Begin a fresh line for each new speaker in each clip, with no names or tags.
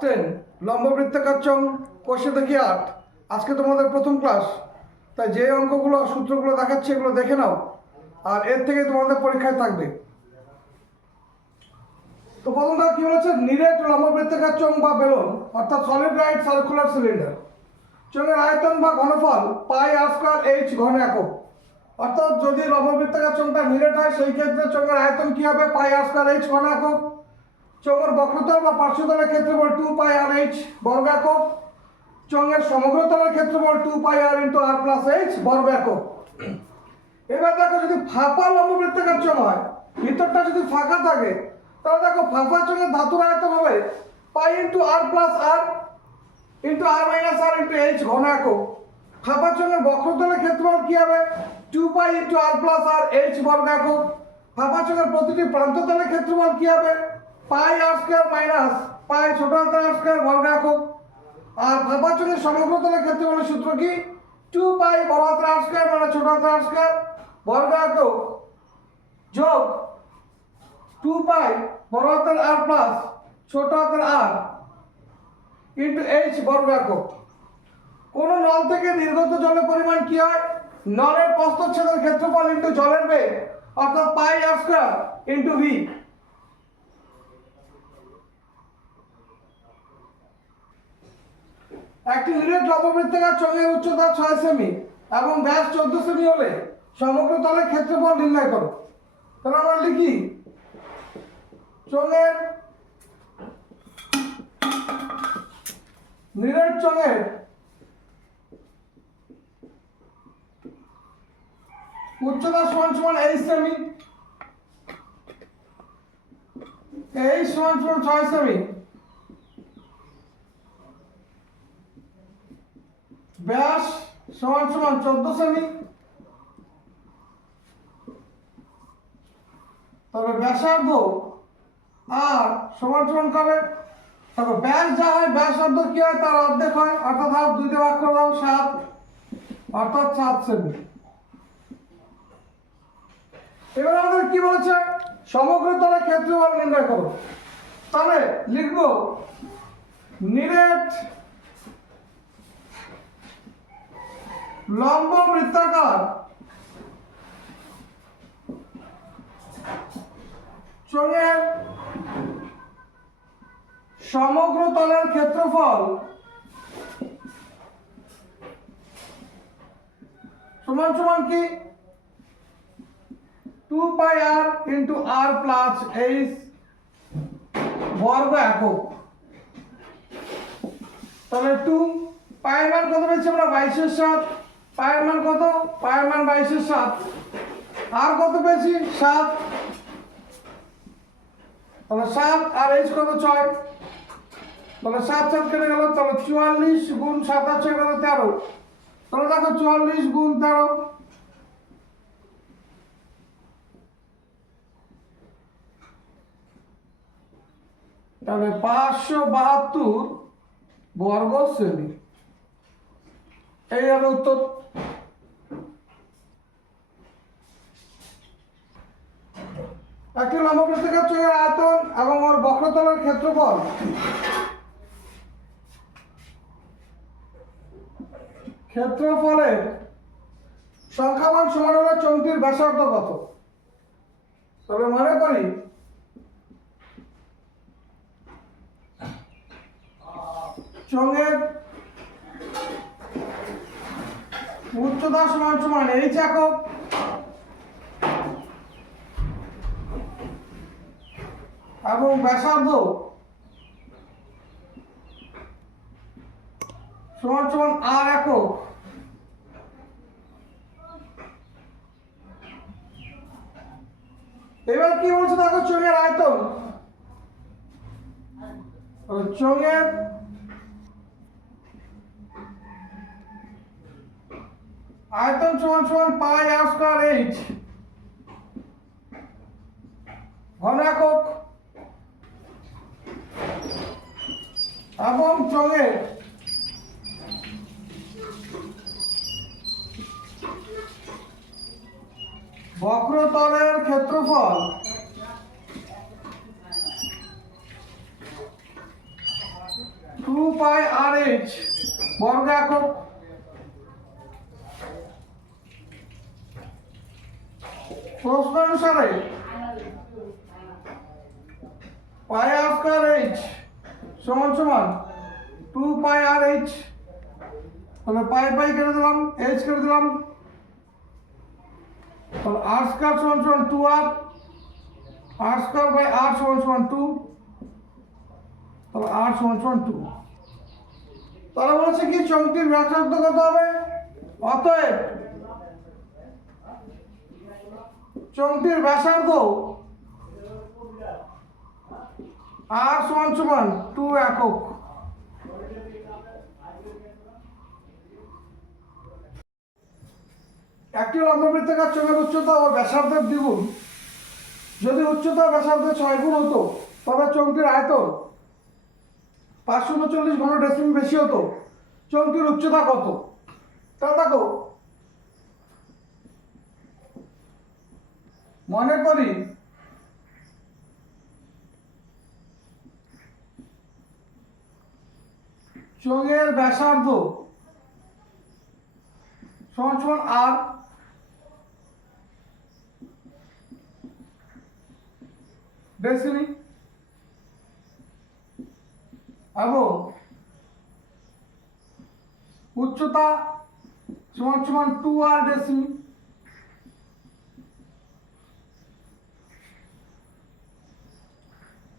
Ten লম্ববৃত্তাকার চং, কোষে দেখি আট। আজকে তোমাদের প্রথম ক্লাস। তাই যে অঙ্কগুলো সূত্রগুলো দেখাচ্ছে, এগুলো দেখে নাও। আর এর থেকে তোমাদের পরীক্ষায় থাকবে। তো প্রথমটা কি বলেছে? নিরেট লম্ববৃত্তাকার চং বা বেলুন, অর্থাৎ সলিড রাইট সার্কুলার সিলিন্ডার চঙের আয়তন বা ঘনফল পাই আর এইচ ঘন একক। অর্থাৎ যদি লম্ববৃত্তাকার চংটা নিরেট হয়, সেই ক্ষেত্রে চঙের আয়তন কি হবে? পাই আর স্কোয়ার এইচ ঘন একক। চঙের বক্রতল বা পার্শ্বতলের ক্ষেত্রফল টু পাই আর এইচ বর্গ একক চঙের সমগ্রতলের ক্ষেত্রফল two pi R into R plus H বর্গ একক এবার দেখো যদি ফাঁপা লম্ববৃত্তাকার চং হয়, ভিতরটা যদি ফাঁকা থাকে, তাহলে দেখো ফাঁপা চঙের ধাতুর আয়তন হবে pi into R plus R into R minus R into H ঘন একক ফাঁপা চঙের বক্রতলের ক্ষেত্রফল কি হবে? Two pi into R plus R H বর্গ একক ফাঁপা চঙের প্রতিটি প্রান্ততলের ক্ষেত্রফল কি হবে? পাই আর স্কোয়ার মাইনাস, পাই ছোট হাতের আর স্কোয়ার বর্গ একক। আর চঙের সমগ্রতলের ক্ষেত্রফলের সূত্র কি? টু পাই বড় হাতের আর স্কোয়ার মানে ছোট হাতের আর স্কোয়ার বর্গ একক যোগ টু পাই বড় হাতের আর প্লাস ছোট হাতের আর ইন্টু এইচ বর্গ একক। কোন নল থেকে নির্গত জলের পরিমাণ কি হয়? নলের প্রস্থচ্ছেদের ক্ষেত্রফল ইন্টু জলের বেগ, অর্থাৎ pi R square into V একটি নিরেট লম্ববৃত্তাকার চঙের উচ্চতা ছয় সেমি এবং ব্যাস চোদ্দ সেমি হলে সমগ্র তলের ক্ষেত্রফল নির্ণয় করো। তাহলে আমরা লিখি চঙের নিরেট চঙের উচ্চতা সমান সমান এইচ সেমি। এইচ সমান সমান ছয় সেমি ব্যাস সমান সমান চোদ্দ সেমি তবে ব্যাসার্ধ আর সমান সমান কবে? তবে ব্যাস যা হয়, ব্যাসার্ধ কি হয় তার অর্ধেক হয়, অর্থাৎ হাফ ভাগ করে দাও, সাত, অর্থাৎ সাত সেমি এবার আমাদের কি বলেছে? সমগ্র তলের ক্ষেত্রফল নির্ণয় করো। তাহলে লিখব, নিরেট লম্ব বৃত্তাকার। চোঙের সমগ্র তলের ক্ষেত্রফল। সমান সমান কি? Two pi R into R plus H বর্গ একক। তাহলে টু পায়ের মান কত পেয়েছি আমরা? বাইশের সাত। পায়ের মান কত? পায়ের মান বাইশে সাত। আর কত পেয়েছি? সাত। তাহলে সাত আর এইচ কত? ছয়। তাহলে সাত সাত কেটে গেল, তাহলে চুয়াল্লিশ গুণ সাত আর ছয় কত তেরো। তাহলে দেখো চুয়াল্লিশ গুণ তেরো। তাহলে পাঁচশো বাহাত্তর বর্গ শ্রেণি এই হলো উত্তর। একটি লম্ববৃত্তাকার চোখের আয়তন এবং ওর বক্রতলের ক্ষেত্রফল। ক্ষেত্রফলের সংখ্যামান সমান হলে চৌটির ব্যাসার্ধ কত? তবে মনে করি চঙের উচ্চতা সমান সমান এইচ একক এবং ব্যাসার্ধ। সমান আর একক। এবার কি বলছে দেখো চোঙের আয়তন? চোঙের আয়তন সমান সমান পাই আর স্কয়ার এইচ ঘন একক। এবং চঙের বক্রতলের ক্ষেত্রফল। টু পাই আর এইচ বর্গ একক প্রশ্ন অনুসারে পাই আর এইচ। সমান সমান টু পাই আর এইচ, তাহলে পাই পাই কেটে দিলাম, এইচ কেটে দিলাম। তাহলে আর স্কয়ার সমান সমান two R R square by R সমান সমান টু, তাহলে আর সমান সমান টু। তাহলে বলেছে কি চমকির ব্যাসার্ধ কত হবে? অতএব চমকির ব্যাসার্ধ আর সমান সমান টু একক। একটি লম্ববৃত্তাকার চোখের উচ্চতা ও ব্যাসার্ধের দ্বিগুণ। যদি উচ্চতা ও ব্যাসার্ধের ছয় গুণ হতো, তবে চোখটির আয়তন পাঁচশো উনচল্লিশ ঘন ডেসিমি বেশি হতো। চোখটির উচ্চতা কত? তা দেখো, মনে করি চোঙের ব্যাসার্ধ সমান সমান আর ডেসিমি এবং উচ্চতা সমান সমান টু আর ডেসিমি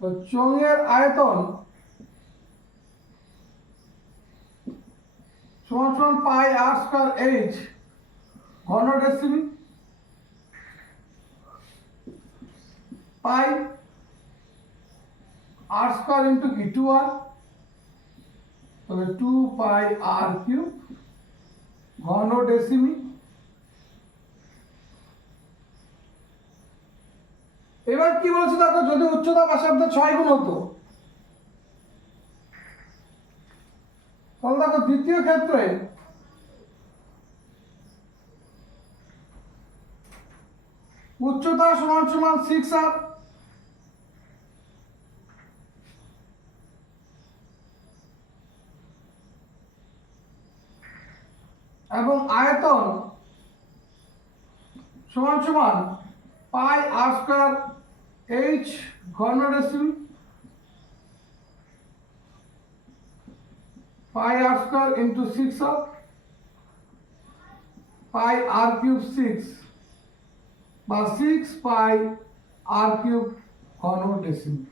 তো চোঙের আয়তন সমান সমান পাই আর স্কোয়ার এইচ ঘন ডেসিমি পাই আর স্কয়ার ইন্টু কি? টু আর তাহলে টু পাই আর কিউব ঘন ডেসিমি এবার কি বলছে দেখো, যদি উচ্চতা ব্যাসার্ধ ছয় গুণ হতো তাহলে দেখো দ্বিতীয় ক্ষেত্রে উচ্চতা সমান সমান সিক্স আর এবং আয়তন সমান সমান পাই আর স্কয়ার এইচ ঘন ডেসিমি pi r square into 6 of pi r cube 6 বা 6 pi r cube ঘন ডেসিমি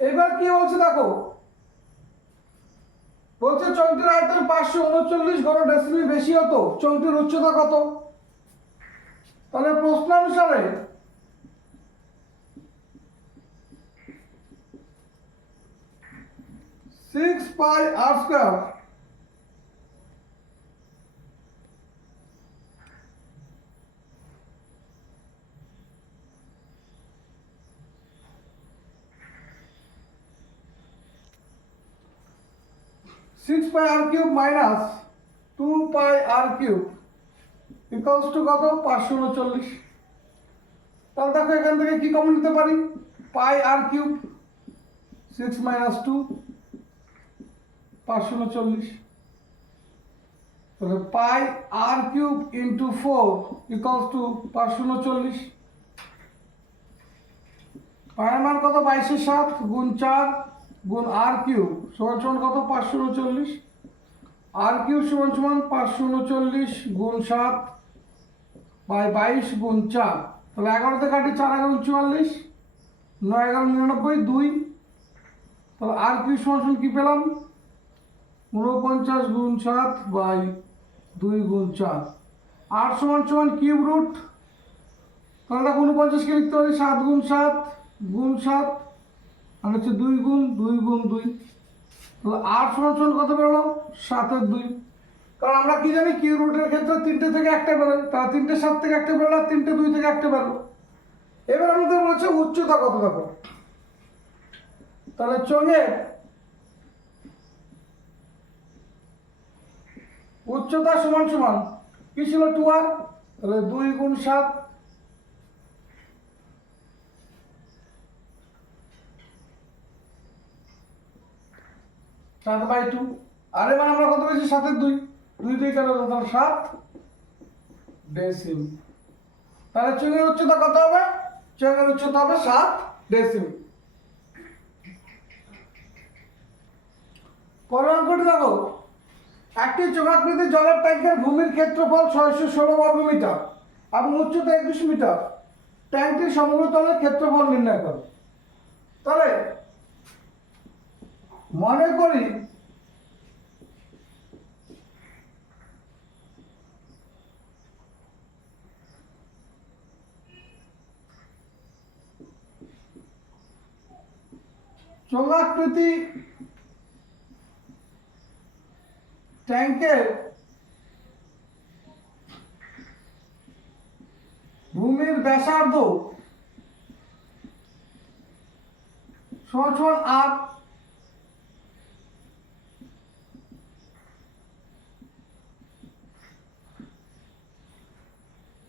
এবার কি বলছে দেখো? বলছে চংটির আয়তন পাঁচশো উনচল্লিশ ঘন ডেসিমি বেশি হতো। চংটির উচ্চতা কত? তাহলে প্রশ্ন অনুসারে six pi R square six pi R cube minus two pi R cube equals to কত? পাঁচশো উনচল্লিশ। তাহলে দেখো এখান থেকে কি কমন নিতে পারি? Pi R cube six minus two পাঁচশো উনচল্লিশ। তাহলে pi R cube into four equals to পাঁচশো উনচল্লিশ। পায়ের মান কত? বাইশের সাত গুণ চার গুণ আর কিউব সমান সমান কত? পাঁচশো উনচল্লিশ। আর কিউব সমান সমান পাঁচশো উনচল্লিশ গুণ সাত বাই বাইশ গুণ চার। তাহলে এগারোতে কাটি চার এগারো চুয়াল্লিশ, নয় এগারো নিরানব্বই, দুই। তাহলে আর কিউব সমান সমান কী পেলাম? ঊনপঞ্চাশ গুণ সাত বাই দুই গুণ চার। আট সমান সমান কিউব রুট। তাহলে দেখো ঊনপঞ্চাশকে লিখতে পারি সাত গুণ সাত গুণ সাত আর হচ্ছে দুই গুণ দুই গুণ দুই। তাহলে আট সমান সমান কত বেরোলো? সাতের দুই। কারণ আমরা কি জানি কিউ রুটের ক্ষেত্রে তিনটে থেকে একটা বেরোয় তারা তিনটে সাত থেকে একটা বেরোলো আর তিনটে দুই থেকে একটা বেরোলো। এবার আমাদের বলছে উচ্চতা কত দেখো। তাহলে চোঙের উচ্চতা সমান সমান, কি ছিল টু আর তাহলে দুই গুণ সাত। সাত বাই টু আর এবার আমরা কত পেয়েছি? সাতের দুই। দুই দুই কেন তাহলে সাত ডেসিম তাহলে চুঙ্গের উচ্চতা কত হবে? চুঙের উচ্চতা হবে সাত ডেসিম পরের অঙ্কটি দেখো। একটি চোখাকৃতি জলের ট্যাঙ্কের ভূমির ক্ষেত্রফল ছয়শো ষোলো বর্গ মিটার এবং উচ্চতা একুশ মিটার। ট্যাঙ্কটির সমগ্র তলের ক্ষেত্রফল নির্ণয় করো। তাহলে মনে করি চোঙাকৃতি ট্যাঙ্কের ভূমির ব্যাসার্ধ সমান আট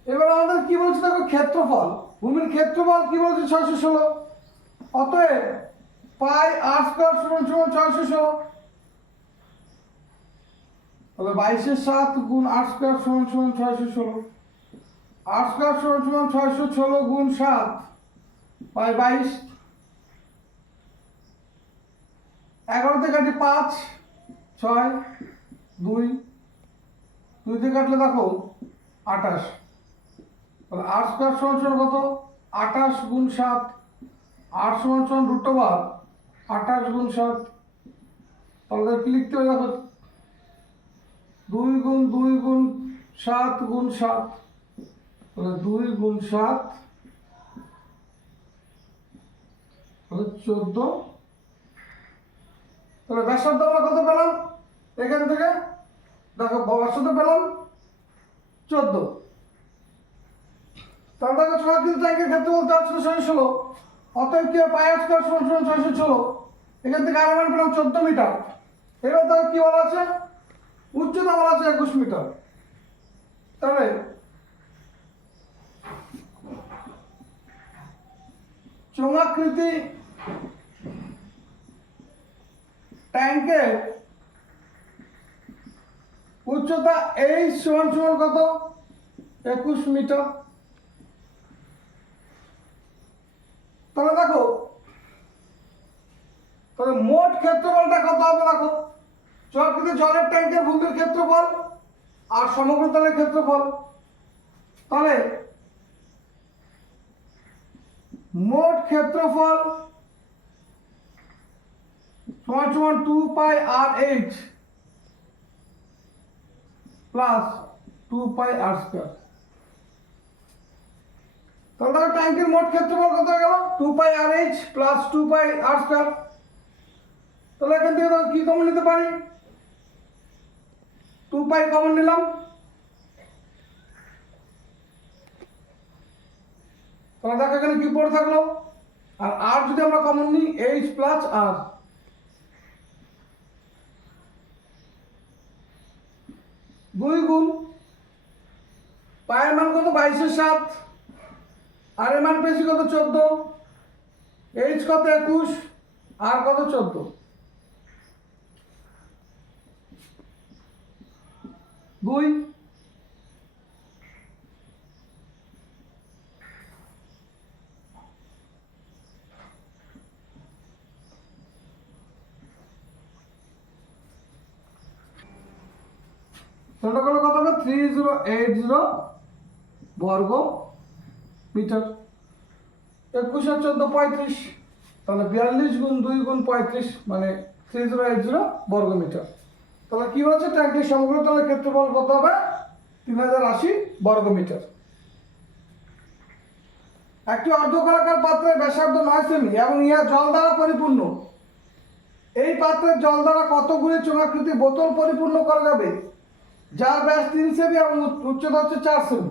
এবার আমাদের কি বলছে দেখো ক্ষেত্রফল? ভূমির ক্ষেত্রফল কি বলছে? ছয়শো ষোলো। অতএব পাই আর স্কোয়ার সমান সমান ছয়শো ষোলো। তাহলে বাইশের সাত গুণ আট স্কোয়ার সমান সমান ছয়শো ষোলো। আট স্কোয়ার সমান সমান ছয়শো ষোলো গুণ সাত বাই বাইশ। এগারোতে কাটি পাঁচ, ছয়, দুই। দুইতে কাটলে দেখো আঠাশ। তাহলে আট স্কোয়ার সমান সমান কত? আঠাশ গুণ সাত। আট সমান সমান রুট আঠাশ গুণ সাত। তাহলে লিখতে হবে দেখো? দুই গুণ দুই গুণ সাত গুণ সাত। তাহলে দুই গুণ সাত তাহলে চোদ্দ। তাহলে ব্যাসার্ধ আমরা কত পেলাম? এখান থেকে? দেখো ব্যাসার্ধ পেলাম চোদ্দ। তাহলে দেখো, ছয় কিন্তু ট্যাঙ্কের ক্ষেত্রে বলতে পারছিল ছয়শো ষোলো। অতএব কি পাই স্কোয়ার সমান সমান ছয়শো ষোলো? এখান থেকে আর পেলাম চোদ্দ মিটার। এবার দেখো কি বলা আছে? উচ্চতা বলা আছে একুশ মিটার। তাহলে চোঙাকৃতি ট্যাঙ্কের উচ্চতা এই সমান সমান কত? একুশ মিটার। তাহলে দেখো, তাহলে মোট ক্ষেত্রফলটা কত হবে দেখো। চক্রিত জলের ট্যাঙ্কের ভূমির ক্ষেত্রফল আর সমগ্র তলের ক্ষেত্রফল তাহলে মোট ক্ষেত্রফল সমান সমান two pi R H plus two pi R square তাহলে দেখো ট্যাঙ্কের মোট ক্ষেত্রফল কত হয়ে গেল? Two pi R H plus two pi R square তাহলে এখান থেকে কি কমন নিতে পারি? টু পাই কমন নিলাম। তাহলে দেখো এখানে কি পড়ে থাকল। আর আর যদি আমরা কমন নিই এইচ প্লাস আর দুই গুণ। পায়ের মান কত? বাইশের সাত। আর এর মান পেয়েছি কত? চোদ্দ। এইচ কত? একুশ। আর কত? চোদ্দ। দুই ছোট করে কত হবে? থ্রি জিরো এইট জিরো বর্গ মিটার। একুশ আর চোদ্দ পঁয়ত্রিশ। তাহলে বিয়াল্লিশ গুণ দুই গুণ পঁয়ত্রিশ মানে থ্রি জিরো এইট জিরো বর্গ মিটার। তাহলে কি হচ্ছে ট্যাঙ্কটির সমগ্র তলের ক্ষেত্রফল কত হবে? তিন হাজার আশি বর্গ মিটার একটি অর্ধকলাকার পাত্রের ব্যাসার্ধ নয় সেমি এবং ইহা জল দ্বারা পরিপূর্ণ। এই পাত্রের জল দ্বারা কতগুলি চোঙাকৃতি বোতল পরিপূর্ণ করা যাবে? যার ব্যাস তিন সেমি এবং উচ্চ- উচ্চতা হচ্ছে চার সেমি।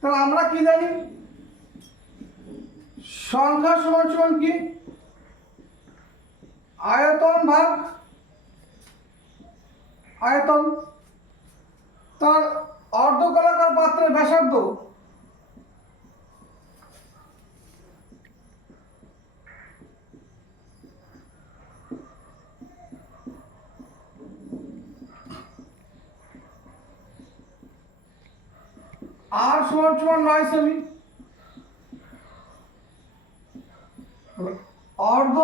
তাহলে আমরা কি জানি? সংখ্যা সমান সমান কি? আয়তন ভাগ আয়তন। তার অর্ধকলাকার পাত্রের ব্যাসার্ধ আর সমান সমান নয় সেমি। অর্ধ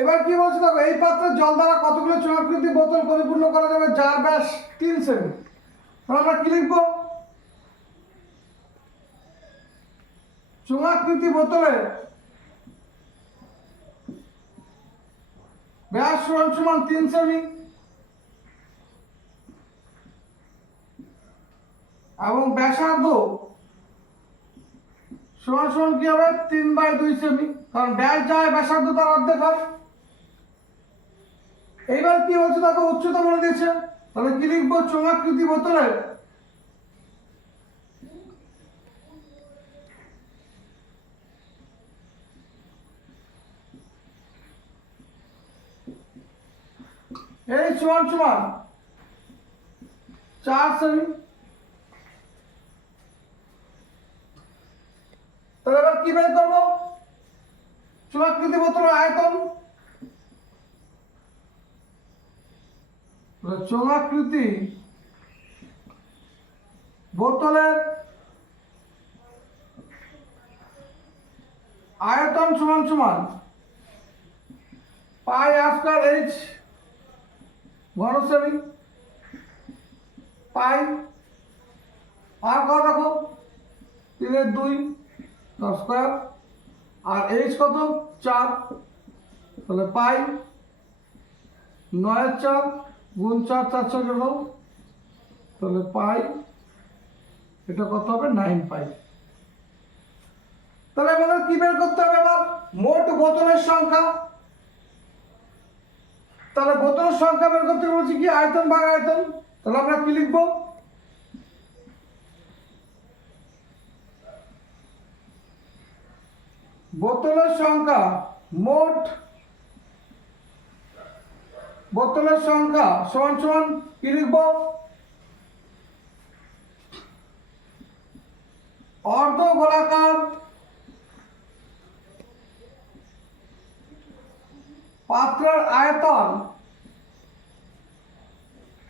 এবার কি বলছে দেখো, এই পাত্রে জল দ্বারা কতগুলো চুনাকৃতি বোতল পরিপূর্ণ করা যাবে? যার ব্যাস তিন সেমি। আমরা কি লিখব? চুনাকৃতি বোতলে ব্যাস সমান সমান তিন সেমি। এবং ব্যাসার্ধ সমান সমান কি হবে? তিন বাই দুই সেমি। কারণ ব্যাস যায় ব্যাসার্ধ তার অর্ধেক হয়। এইবার কি বলছে তাকে উচ্চতা বলে দিয়েছে। তাহলে কি লিখব? চোঙাকৃতি বোতলে। এই সমান সমান। চার সেমি তাহলে এবার কি বের করব? চুলাকৃতি বোতলের আয়তন। চোঙাকৃতি বোতলের আয়তন সমান সমান পাই আর এইচ ঘনশ্রেণী পাই আর কত রাখো তিনের দুই তার স্কোয়ার আর এইচ কত? চার। তাহলে পাই। নয়ের চার গুণ চার চার চার গেল তাহলে পাই। এটা কত হবে? Nine pi. তাহলে আমাদের কি বের করতে হবে এবার? মোট বোতলের সংখ্যা। তাহলে বোতলের সংখ্যা বের করতে বলছি কি? আয়তন ভাগ আয়তন। তাহলে আমরা কি লিখব? বোতলের সংখ্যা মোট বোতলের সংখ্যা সমান সমান কি লিখব? অর্ধ গোলাকার পাত্রের আয়তন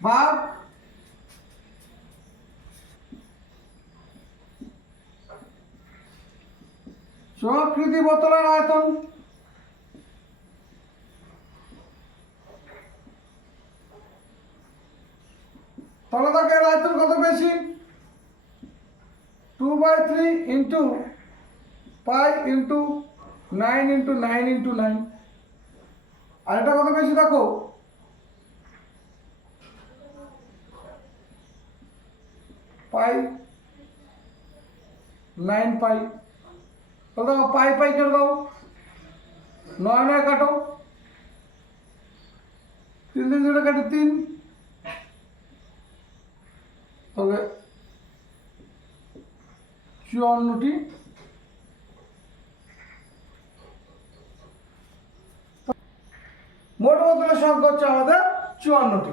ভাগ চক্রীতি বোতলের আয়তন। তলাদাকের আয়তন কত বেশি? Two by three into pi into nine into nine into nine আর এটা কত বেশি দেখো? পাই নাইন পাই দাও পাই পাই করে দাও। নয় নয় কাটো। তিন তিন জোড়া কাটে, তিন। তাহলে চুয়ান্নটি। মোট বোতলের সংখ্যা হচ্ছে আমাদের? চুয়ান্নটি।